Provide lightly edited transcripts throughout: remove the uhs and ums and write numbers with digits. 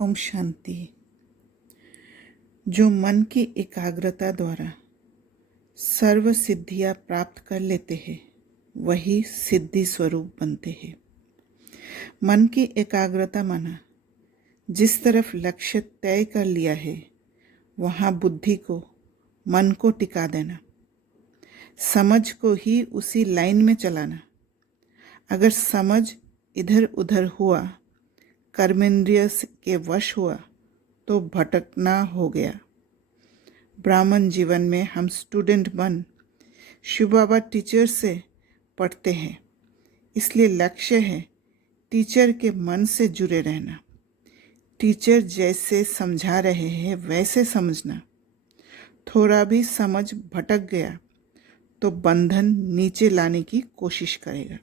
ओम शांति। जो मन की एकाग्रता द्वारा सर्व सिद्धियां प्राप्त कर लेते हैं वही सिद्धि स्वरूप बनते हैं। मन की एकाग्रता माना जिस तरफ लक्ष्य तय कर लिया है वहाँ बुद्धि को, मन को टिका देना, समझ को ही उसी लाइन में चलाना। अगर समझ इधर उधर हुआ, कर्मेंद्रिय के वश हुआ तो भटकना हो गया। ब्राह्मण जीवन में हम स्टूडेंट बन शिव बाबा टीचर से पढ़ते हैं, इसलिए लक्ष्य है टीचर के मन से जुड़े रहना। टीचर जैसे समझा रहे हैं वैसे समझना। थोड़ा भी समझ भटक गया तो बंधन नीचे लाने की कोशिश करेगा,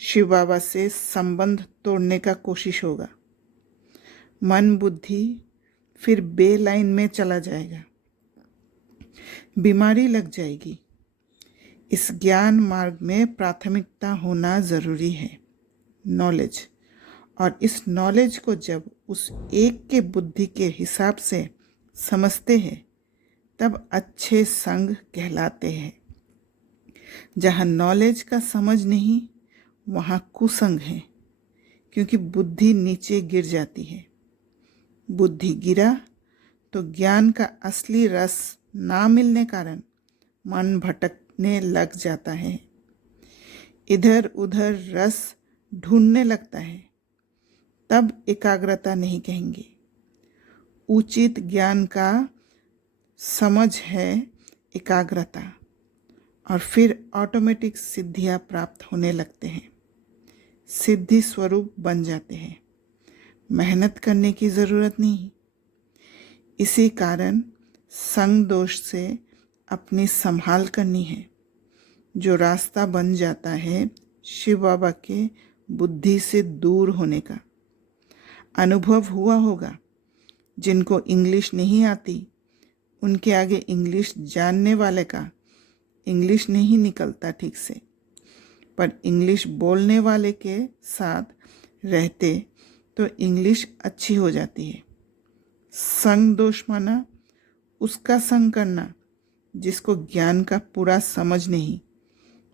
शिव बाबा से संबंध तोड़ने का कोशिश होगा। मन बुद्धि फिर बेलाइन में चला जाएगा, बीमारी लग जाएगी। इस ज्ञान मार्ग में प्राथमिकता होना ज़रूरी है, नॉलेज। और इस नॉलेज को जब उस एक के बुद्धि के हिसाब से समझते हैं तब अच्छे संग कहलाते हैं। जहाँ नॉलेज का समझ नहीं वहाँ कुसंग है, क्योंकि बुद्धि नीचे गिर जाती है। बुद्धि गिरा तो ज्ञान का असली रस ना मिलने कारण मन भटकने लग जाता है, इधर उधर रस ढूंढने लगता है। तब एकाग्रता नहीं कहेंगे। उचित ज्ञान का समझ है एकाग्रता, और फिर ऑटोमेटिक सिद्धियां प्राप्त होने लगते हैं, सिद्धि स्वरूप बन जाते हैं। मेहनत करने की ज़रूरत नहीं। इसी कारण संग दोष से अपनी संभाल करनी है। जो रास्ता बन जाता है शिव बाबा के बुद्धि से दूर होने का। अनुभव हुआ होगा, जिनको इंग्लिश नहीं आती उनके आगे इंग्लिश जानने वाले का इंग्लिश नहीं निकलता ठीक से, पर इंग्लिश बोलने वाले के साथ रहते तो इंग्लिश अच्छी हो जाती है। संग दोष माना उसका संग करना जिसको ज्ञान का पूरा समझ नहीं,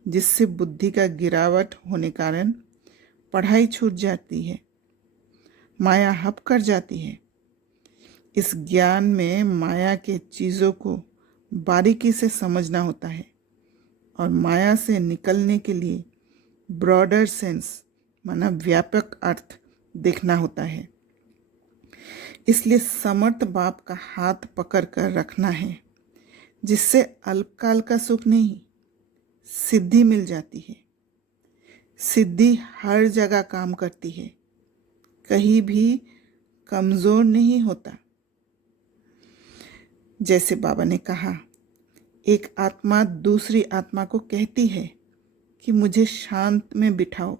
जिससे बुद्धि का गिरावट होने कारण पढ़ाई छूट जाती है, माया हप कर जाती है। इस ज्ञान में माया के चीज़ों को बारीकी से समझना होता है और माया से निकलने के लिए ब्रॉडर सेंस माना व्यापक अर्थ देखना होता है। इसलिए समर्थ बाप का हाथ पकड़ कर रखना है, जिससे अल्पकाल का सुख नहीं सिद्धि मिल जाती है। सिद्धि हर जगह काम करती है, कहीं भी कमज़ोर नहीं होता। जैसे बाबा ने कहा, एक आत्मा दूसरी आत्मा को कहती है कि मुझे शांत में बिठाओ।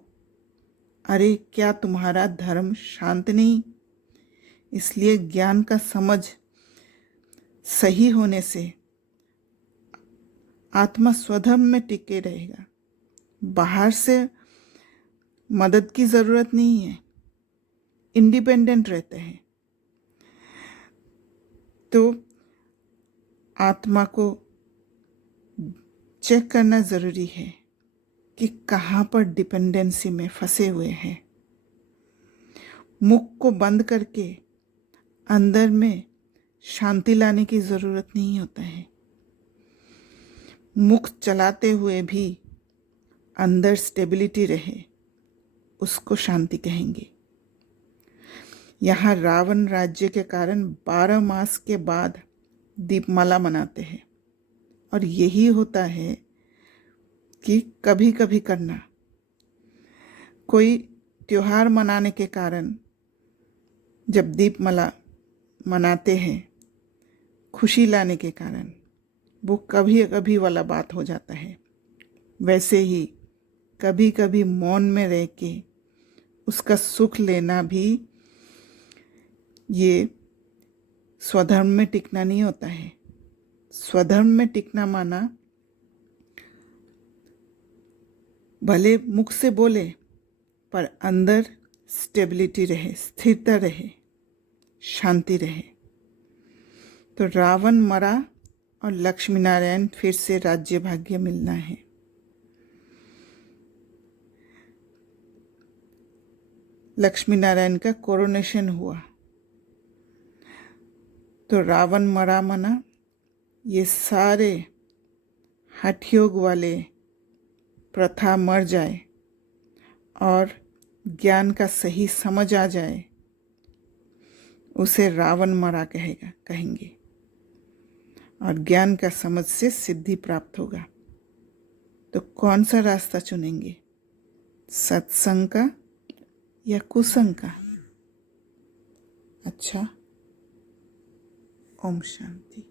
अरे क्या तुम्हारा धर्म शांत नहीं? इसलिए ज्ञान का समझ सही होने से आत्मा स्वधर्म में टिके रहेगा। बाहर से मदद की ज़रूरत नहीं है, इंडिपेंडेंट रहते हैं। तो आत्मा को चेक करना ज़रूरी है कि कहाँ पर डिपेंडेंसी में फंसे हुए हैं। मुख को बंद करके अंदर में शांति लाने की ज़रूरत नहीं होता है। मुख चलाते हुए भी अंदर स्टेबिलिटी रहे, उसको शांति कहेंगे। यहाँ रावण राज्य के कारण 12 मास के बाद दीपमाला मनाते हैं, और यही होता है कि कभी कभी करना। कोई त्योहार मनाने के कारण जब दीपमाला मनाते हैं खुशी लाने के कारण, वो कभी कभी वाला बात हो जाता है। वैसे ही कभी कभी मौन में रह के उसका सुख लेना भी ये स्वधर्म में टिकना नहीं होता है। स्वधर्म में टिकना माना भले मुख से बोले पर अंदर स्टेबिलिटी रहे, स्थिरता रहे। शांति रहे। तो रावण मरा और लक्ष्मी नारायण फिर से राज्य भाग्य मिलना है। लक्ष्मी नारायण का कोरोनेशन हुआ। तो रावण मरा मना ये सारे हठ योग वाले प्रथा मर जाए और ज्ञान का सही समझ आ जाए, उसे रावण मरा कहेंगे। और ज्ञान का समझ से सिद्धि प्राप्त होगा। तो कौन सा रास्ता चुनेंगे, सत्संग का या कुसंग का? अच्छा, ओम शांति।